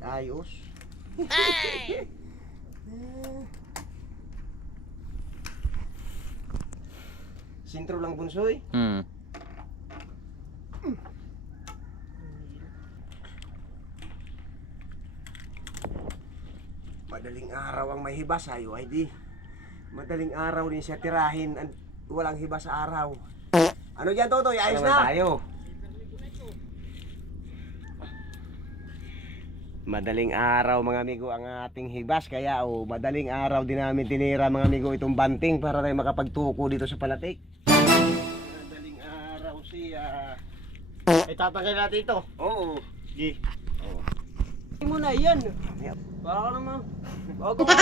Ayos. Sintro lang bunsoy. Madaling araw ang may hibas ayo ay di. Madaling araw din siya tirahin at walang hibas sa araw. Ano diyan Totoy? Ayos na. Tayo. Madaling araw mga amigo ang ating hibas kaya madaling araw din namin tinira mga amigo itong banting para tayo makapagtuko dito sa palatik. Madaling araw siya. Itatanggal natin ito. Oo. Di. Oo. Hindi mo na yan. Para ka naman. Bago ka.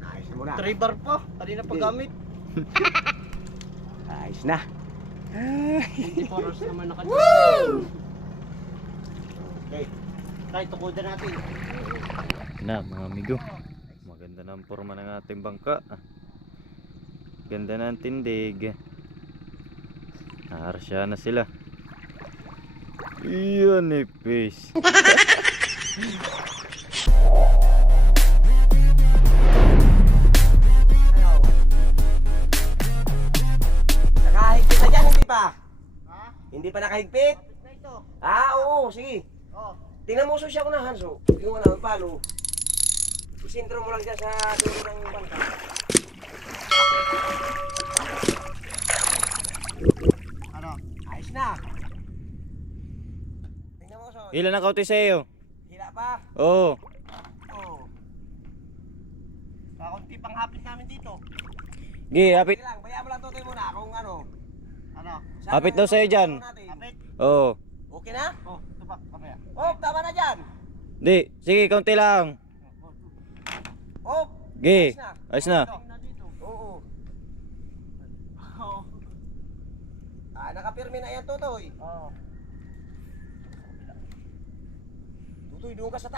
Ayos na muna. 3 bar pa. Kanina pa gamit. Ayos na. Hindi poros naman nakadito. Okay. Tayo tukodan natin. Na mga amigo, maganda na ang forma ng ating bangka. Ganda na ang tindig. Naharsya na sila. Iyan ipis. Nakahigpit na dyan, hindi pa? Ha? Hindi pa nakahigpit? Na ito. Oo, sige. Oh. Tingnan mo siya unahan, so. Yung ano, palo. Isintro mo lang dyan sa dulo ng bangka. Ano? Ayos na. Tingnan mo, so. Ilan ang kauti sa iyo? Hila pa. Oo. Oo. Kakunti pang hapit namin dito. Gi, hapit. Sige lang, bayaan mo lang Totoy muna kung ano. Ano? Saan Hapit ang- daw sa'yo dyan. natin? Hapit? Oo. Okay na? Oh, ito pa. Kamaya. Oh, tama na dyan. Di, sige, kaunti lang. Oh, Gi, ayos na. ayos na. Ito. Na dito. Oo. Oo. Nakapirme na yan, Totoy. Oo. Totoy, doon ka sa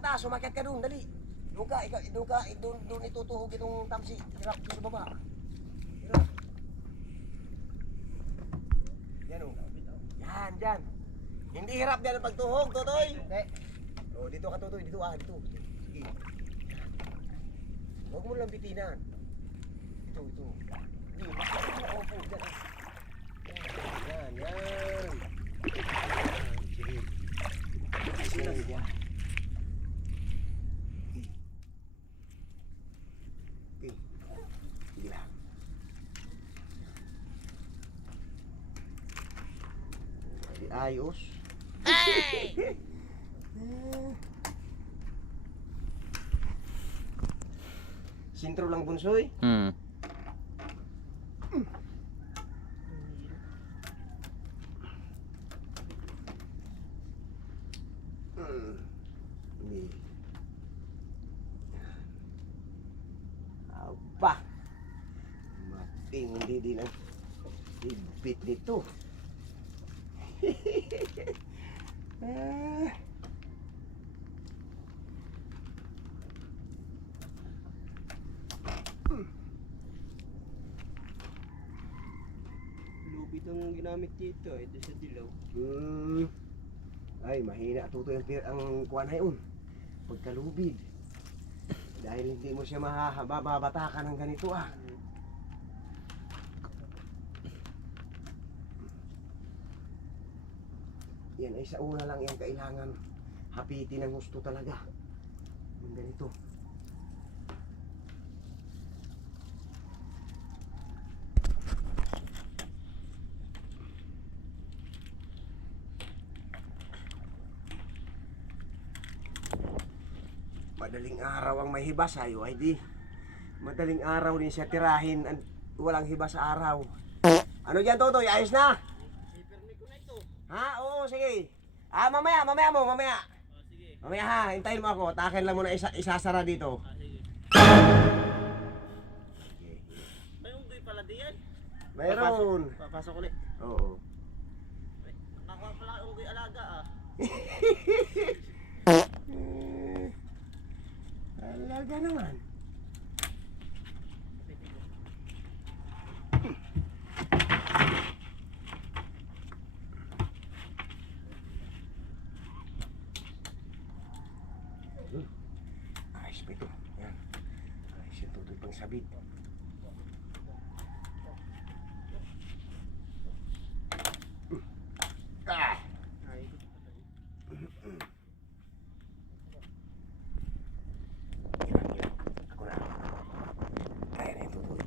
taas, umakyat ka doon, dali. Doon ka, doon itutuhog itong tamsi. Hirap sa baba. Hirap. Yan o. Yan, dyan. Hindi hirap dyan ang pagtuhog, Totoy. Hindi. O, dito ka, Totoy. Dito. Sige. Huwag mo lang bitinan. Ito. Hindi, masyado mo. Opo, dyan. Yan. Sige. Sige, dyan. Okay. Sige lang. Ayos. Sintro lang bunsoy. Hindi. Aba. Matindi din ang ibit nito. Lubid ang ginamit dito. Ito sa dilaw. Ay, mahina Totoy ang kuwan na yun. Pagkalubid. Dahil hindi mo siya mababatakan ng ganito Yan ay sa una lang yan kailangan hapitin ng gusto talaga. Yung ganito. Madaling araw ang may hibas ayo ay di. Madaling araw din siya tirahin at walang hibas sa araw. Ano diyan Totoy? Ayos na? Ipermi ko na ito. Ha? Oo, sige. Mamaya. Sige. Mamaya ha, hintayin mo ako. Takin lang muna isasara dito. Sige. May unggoy pala diyan. Mayroon. Papasok ulit. Oo. Nakakuha pala ang unggoy alaga Alaga naman. Kabit. Ah! Ay, Ako na. Kaya na ito, boy.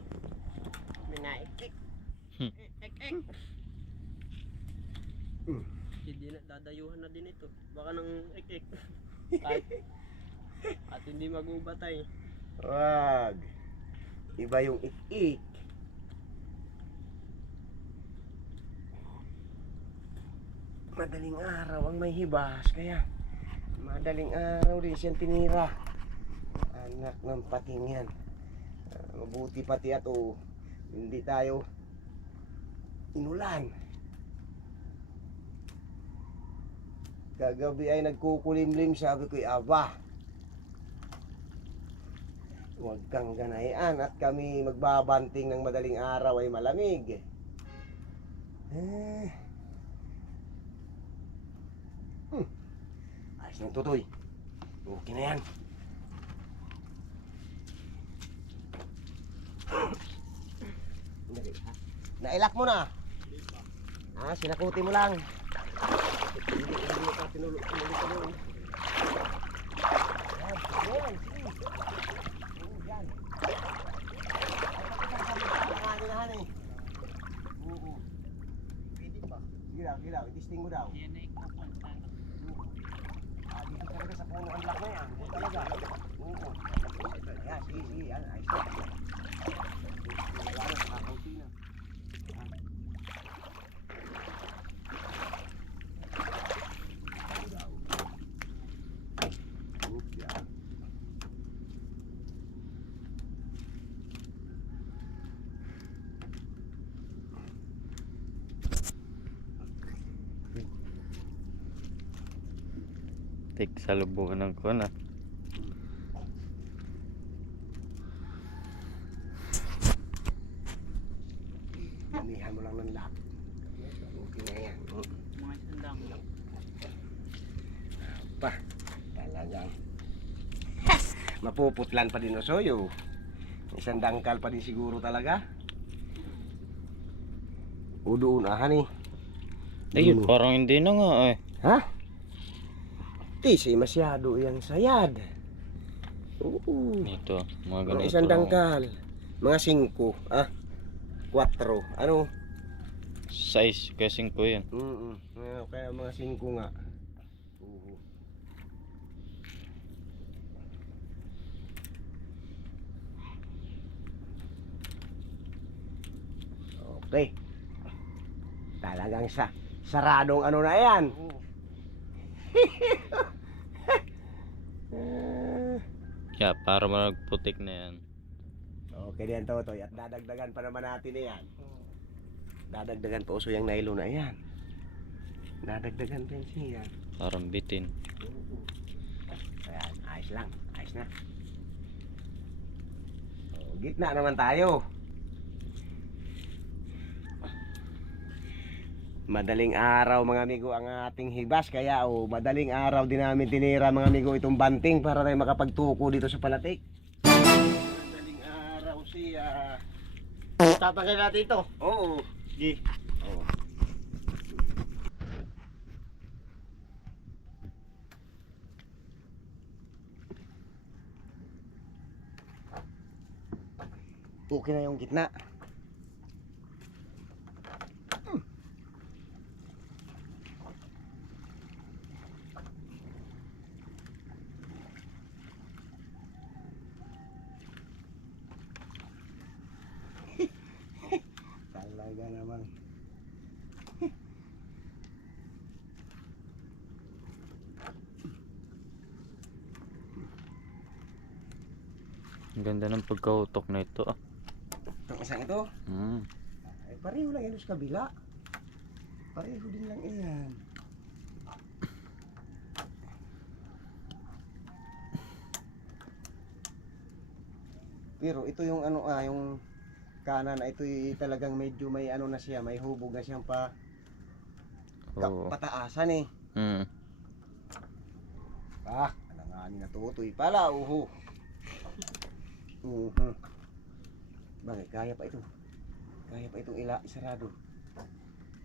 may naik-ik. Hmm. Ik-ik. Hindi na, dadayuhan na din ito. Baka nang ik-ik. At hindi magubatay. Wag. Iba yung ik-ik. Madaling araw ang may hibas, kaya madaling araw din siyang tinira. Anak ng pating yan. Mabuti pati at hindi tayo inulan. Kagabi ay nagkukulimlim, sabi ko'y aba, huwag kang ganayan at kami magbabanting ng madaling araw ay malamig. Ayos ng tutoy. Okay na yan. Nailak mo na. Sinakuti mo lang. Hindi ka tinulog ka doon. Yan, sige. Yan. Oo. Pwede ba? Sige daw, itisting mo daw. Yan na ikukontan. Dito talaga sa puno ang block na yan. Dito talaga. Oo. Ayan, sige. Yan, ayos na. Wala na, nakakauti na. Tik sa lubuhan ng kuwan ah. Damihan mo lang ng lap. Okay na yan. Mga isandang lang. Talagang mapuputlan pa din o soyo. Isang dangkal pa din siguro talaga. O doon honey. Ayun, parang hindi na nga eh. Ha? Tisi masyado yung sayad. Oo. Ito, mga Mga ganito isang lang. dangkal. Mga 5. 4. Ano? 6 kasing ko yun. Kaya mga 5 nga. Oo. Okay. Talagang saradong ano na yan. Yeah, para magputik na yan. Okay din Totoy. At dadagdagan pa naman natin yan. Dadagdagan pa uso yung nylon na yan. Dadagdagan pa siya. Parang bitin. Ayan, ayos lang. Ayos na. Gitna naman tayo. Madaling araw mga amigo ang ating hibas, kaya madaling araw din namin tinira mga amigo itong banting para tayo makapagtuko dito sa palatik. Madaling araw siya. Tatanggal natin ito. Oo. Di. Oo. Okay na yung gitna. Talaga naman. Ang ganda ng pagkautok na ito ah. Itong isang ito, ay pareho lang yan sa kabila. Pareho din lang yan. Pero ito yung ano yung kanan ito talagang medyo may ano na siya, may hubog na siyang Oo. pataasan eh. Alanganin na tutoy pala, uhu. Bakit? Kaya pa ito. Kaya pa itong isarado.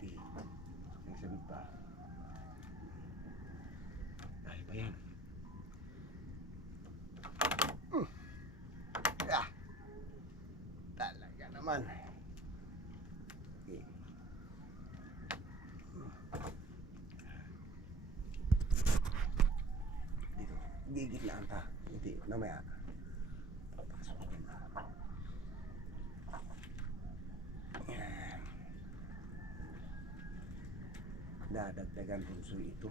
Okay. Ang sagot pa. Kaya pa yan. Ah! Talaga naman. Okay. Dito. Gigit lang ta. Hindi. Namaya. Papasok ko din. Yan. Dadagdagan bunso ito.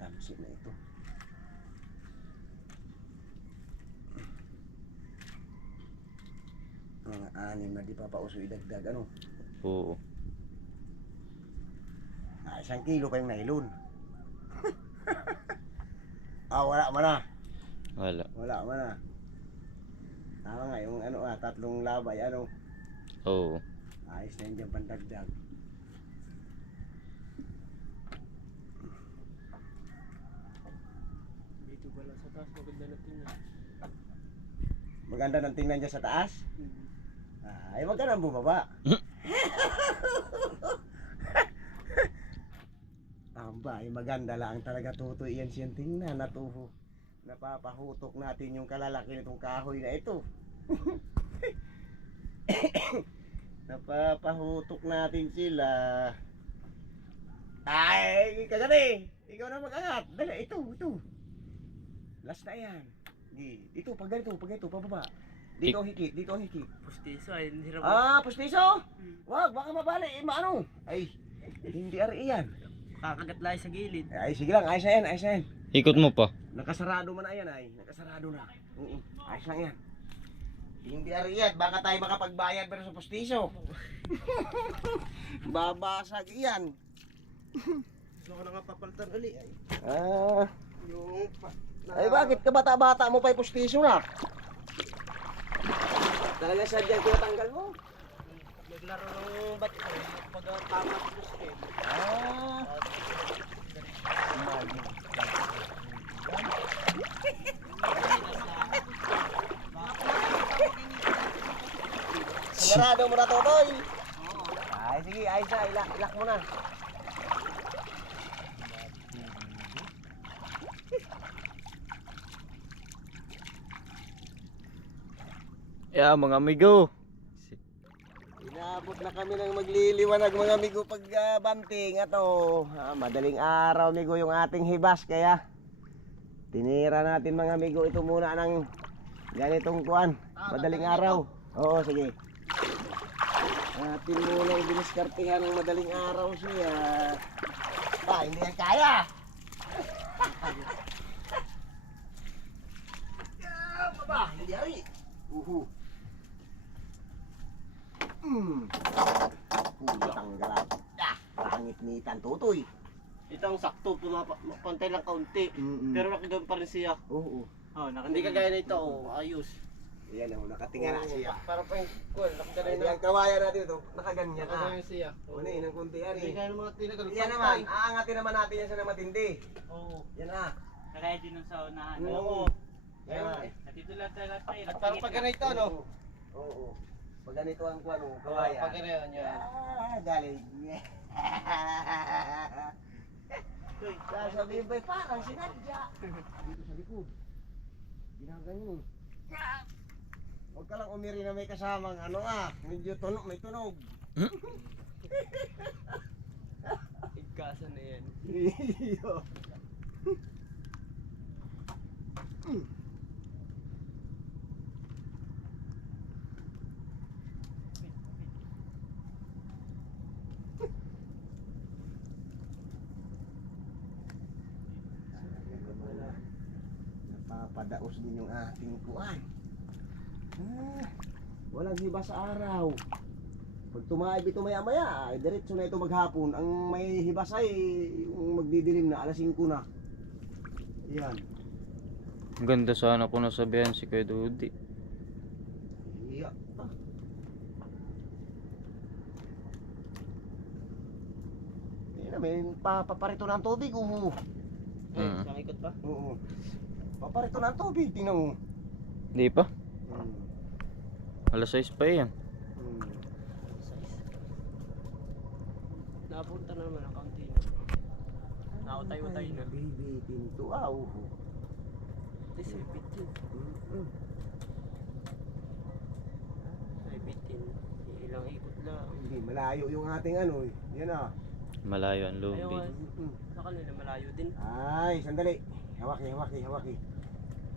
Tamsi na ito. Mga anim na di pa pauso idagdag ano. Oo. Ah, 1 kilo pa yung nailon. Wala man na. Wala. Wala man na. Tama nga yung ano tatlong labay ano. Oo. Ayos na yun dyan pandagdag. Dito pala sa taas, maganda na tingnan. Maganda ng tingnan dyan sa taas. Mhm. Ay, wag ka nang bumaba. Tambay, maganda lang talaga tutoy yan siyang tingnan at napapahutok natin yung kalalaki nitong kahoy na ito. Napapahutok natin sila. Ay, kagani! Ikaw na mag-angat. Dala, ito. Last na yan. Ito, pag ganito, pababa. Dito ang hikit. Pustiso ay hirap. Pustiso? Wag, baka mabali. Maano? Ay, hindi ari yan. Kakagat lang sa gilid. Ay, sige lang, ayos na yan. Ikot mo pa. Nakasarado man na yan ay. Nakasarado na. Ayos lang yan. Hindi ari yan. Baka tayo makapagbayad pero sa pustiso. Babasag yan. Gusto ko na nga papalitan uli ay. Yung Ay bakit ka bata-bata mo pa yung pustiso na? Talaga sadyang tinatanggal mo? naglaro ng bat pag tama sa puste. Sigurado mo na, Totoy? Ay, sige, ayos na, ilak mo na. Yeah, mga amigo. Inabot na kami ng magliliwanag mga amigo pag banting. Ato, madaling araw amigo yung ating hibas. Kaya tinira natin mga amigo ito muna ng ganitong kuan. Madaling araw. Oo, sige. Atin muna yung diniskartihan ng madaling araw siya. Hindi yan kaya. Hindi ari. Putang galap. Langit-nitan, Tutoy. Ito ang sakto, pantay lang kaunti. Pero nakidoon pa rin siya. Oo. Hindi kagaya na ito, ayos. Yan o, nakatinga na siya. Para pa yung cool, nakadalay Ay, na. ang kawayan natin ito, nakaganyan. Nakadalay siya. Ano yun, ang kunti yan Hindi eh. kaya mga tinagal. Yan naman, aangatin naman natin yan sa na matindi. Oo. Yan na. Kagaya din nung sa unahan. Oo. Yan. At ito lang tayo tayo. At parang pag ganito, no? Oo. Pag ganito ang kuwan, kawayan. Pag ganito yan. Galing. Sasabihin ba'y parang sinadya. Dito sa likod. Ginaganyan. Huwag ka lang umiri na may kasamang medyo tunog, may tunog. Igkasan na yan. Iyo. Napapadaos din yung ating kuan. Walang hiba sa araw. Pag tumaib ito maya-maya, diretso na ito maghapon. Ang may hibas ay yung magdidilim na, alas 5 na. Yan. Ang ganda sana kung nasabihan si Kuya Dudi. Iya. Yan, may paparito ng tubig. Isang ikot pa? Oo. Paparito ng tubig, tingnan mo. Di pa? Alas 6 pa yan. Napunta na naman ang kaunti na. Nakutay-utay na. Baby, pinto. This ay bitin. Ay bitin. Ilang ikot lang. Hindi, malayo yung ating ano eh. Yan ah. Malayo ang Ayaw lubid. nga. Sa kanila malayo din. Ay, sandali. Hawaki.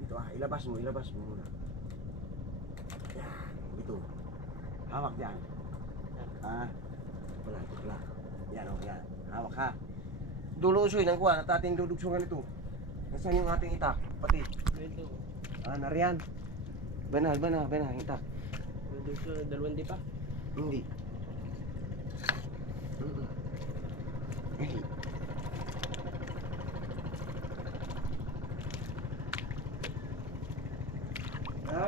Dito ilabas mo muna. Yan, ito. Hawak dyan. Wala. Yan yan. Hawak ha. Dulusoy ng kuha, at ating dudugsungan ito. Nasaan yung ating itak? Pati. Ito. Nariyan. Bana, itak. Dalawang di pa. Hindi. Ay.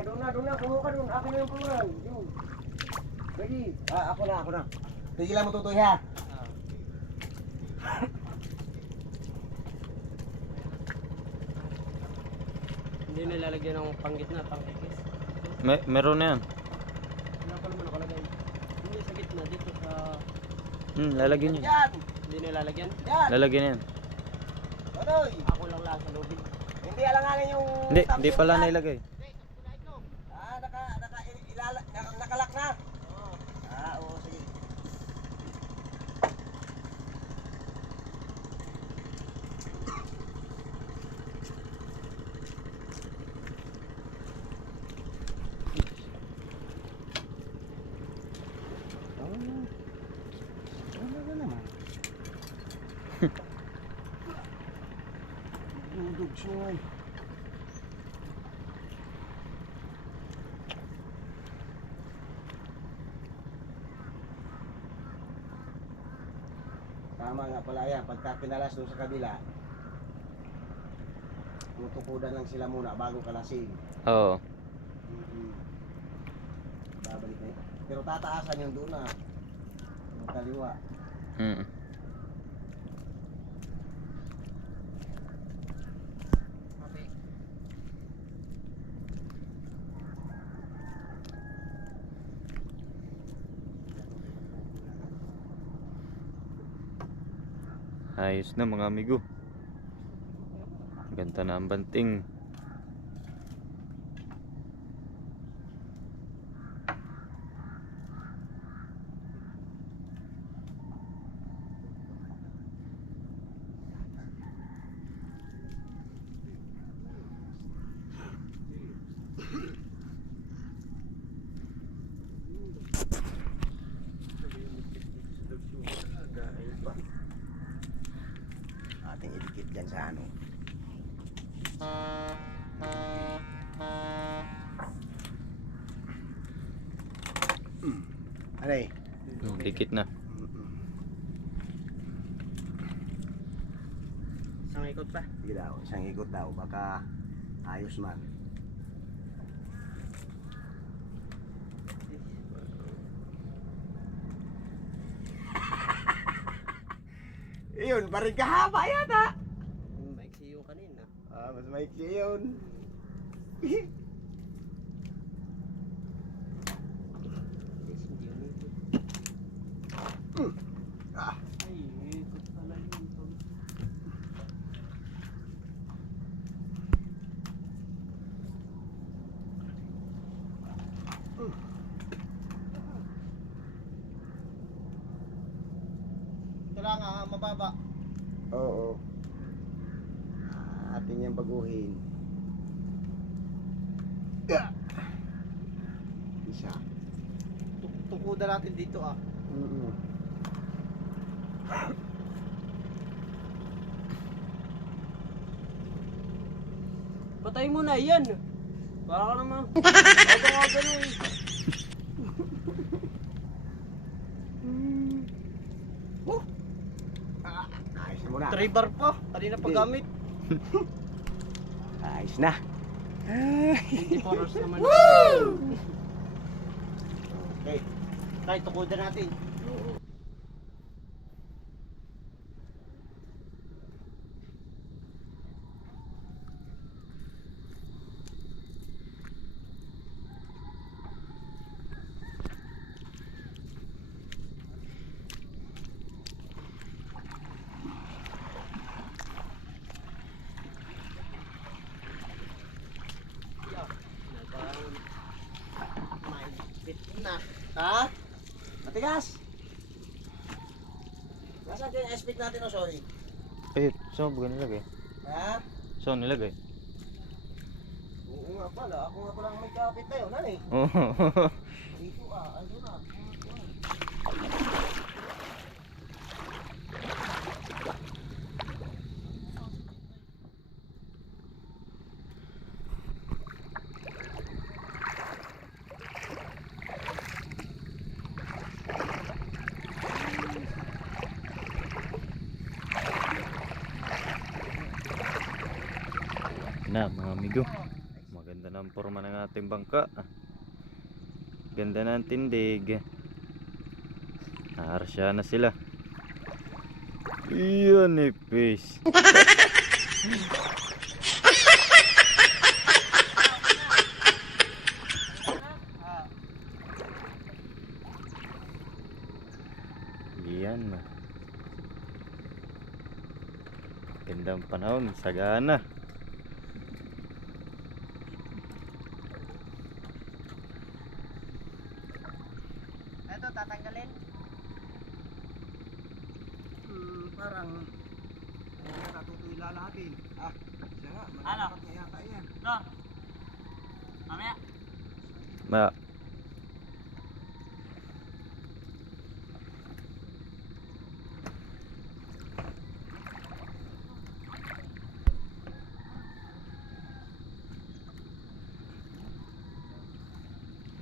Doon na, kumuha ka doon. Akin na yung puluran. Yun. Lagi. Ako na. Sige lang mo tutoy ha. Hindi nilalagyan ng panggitna, pangkikis. Meron na yan. Wala pa naman nakalagay. Hindi sa gitna, dito sa... Lalagyan yun. Yan. Hindi nilalagyan. Yan. Lalagyan yan. Totoy. Ako lang sa lobby. Hindi alanganin yung... Hindi pala nailagay. Nakalak na. Oo, sige. Wala naman. Dudog siya. Tama nga pala yan, pagka pinalas doon sa kabila, tutukudan lang sila muna bago kalasin. Oo. Babalik na yun. Pero tataasan yung doon na. Yung kaliwa. Mm. Ayos na mga amigo. Ganda na ang banting. Ating idikit dyan sa ano. Aray. Dikit na. Isang ikot pa. Sige daw, isang ikot daw, baka ayos man. Iyon, parang kahaba yata. Maiksi yung kanina. Mas maiksi yun. Yes, hindi yun ikot. Ay, ikot pala yun. Kailangan mababa. Oo. Atin yung baguhin. Isa. Tukudan natin dito ah. Patay mo na yan. Para ka naman. Ako nga gano'n eh. Ayos na muna. 3 bar pa. Kanina pa gamit. Ayos na. 24 hours naman. Okay. Kahit tukudan natin. na. Ha? Matigas? Nasaan yung S-pick natin, Osoy? Eh, saan ba nilagay? Ha? Saan nilagay? Oo nga pala, ako nga pala ang may kapit na yun, ano eh? Oh. Dito ano na. Na mga amigo, maganda na ang forma ng ating bangka. Ganda na ang tindig. Naarsya na sila. Iyan eh, fish. Iyan na. Gandang panahon, sagana. Ito, tatanggalin. Parang hindi na natutuloy lalahatin. Ah, siya nga, Ano? malalahat na yata yan. No. Mamaya. Ma,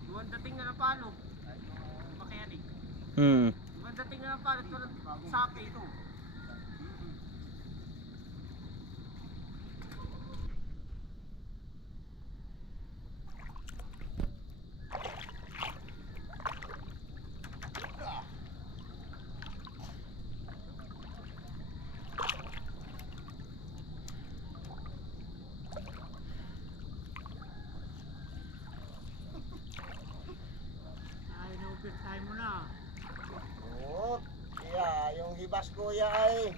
Buwan dating na ng palo. Makayan eh. hmm. Buwan dating na ng palo. Walang sapi ito. Ay, na-overtime mo na. Oo, yung hibas kuya ay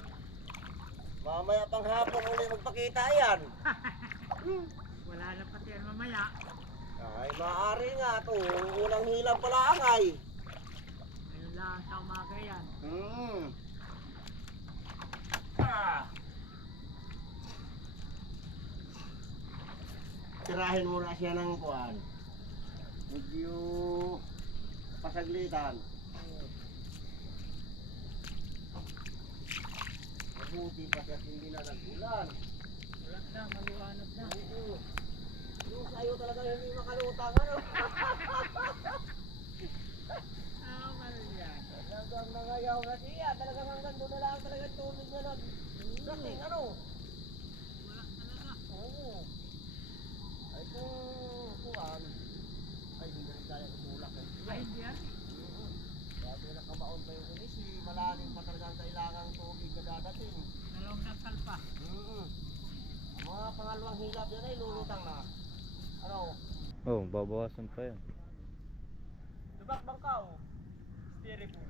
mamaya pang hapon uli magpakita yan. Wala na pati yan mamaya. Ay, maaari nga to. Unang hilang pala ang ay. Ngayon lang sa umaga yan. Tirahin muna siya ng kuwan. Medyo pasaglitan. Mabuti pa siya hindi na nag-ulan. Wala na, maliwanag na. Oo. Yung sa'yo talaga hindi makalutang ano. Ah, mali yan. Talagang nangayaw na siya. Talagang hanggang doon na lang talaga tulog na dating ano. Wala talaga. Oo. Ay kung kuwan. Ay hindi rin kaya kumulak eh. Ay, hindi yan. Sabi na kamaon pa yung ulis. Malalim pa talaga ang kailangang tubig na dadating. Dalawang dangkal pa. Ang mga pangalawang hilap yan ay lulutang na. Ano? Oh, babawasan pa yan. Lubak bangkaw. Steering wheel.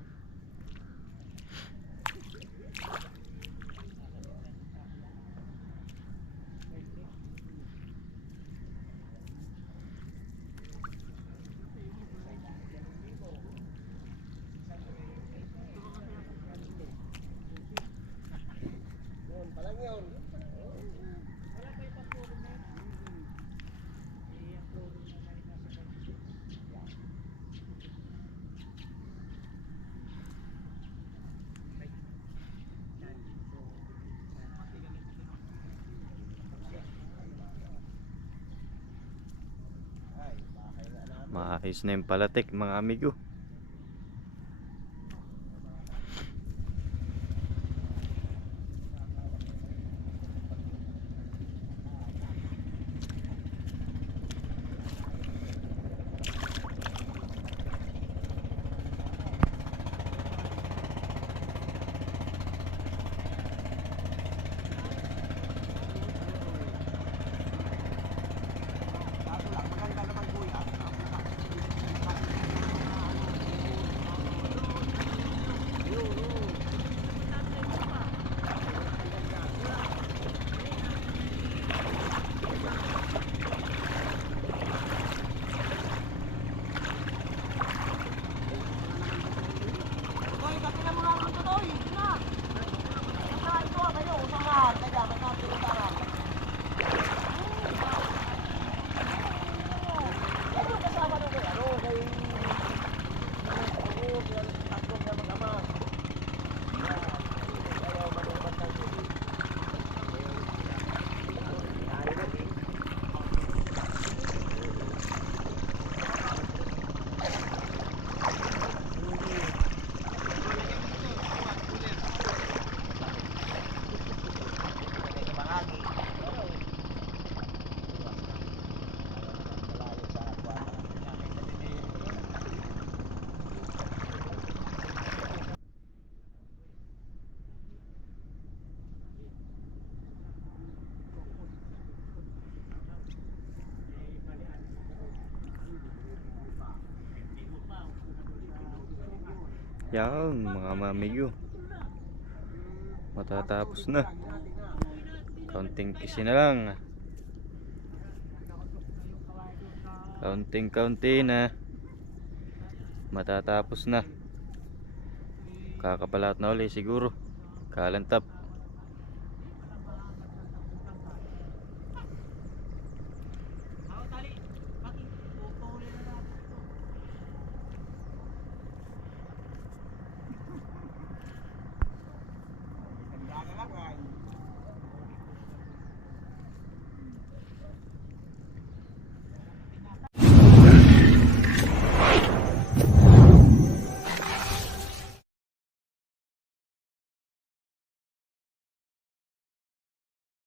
Yun, palang yun. Maayos na yung palatik mga amigo. Kaso lang, maganda naman kuya. Yan mga mamigo. Matatapos na. Kaunting kisi na lang. Kaunting-kaunti na. Matatapos na. Kakapalat na uli siguro. Kalantap.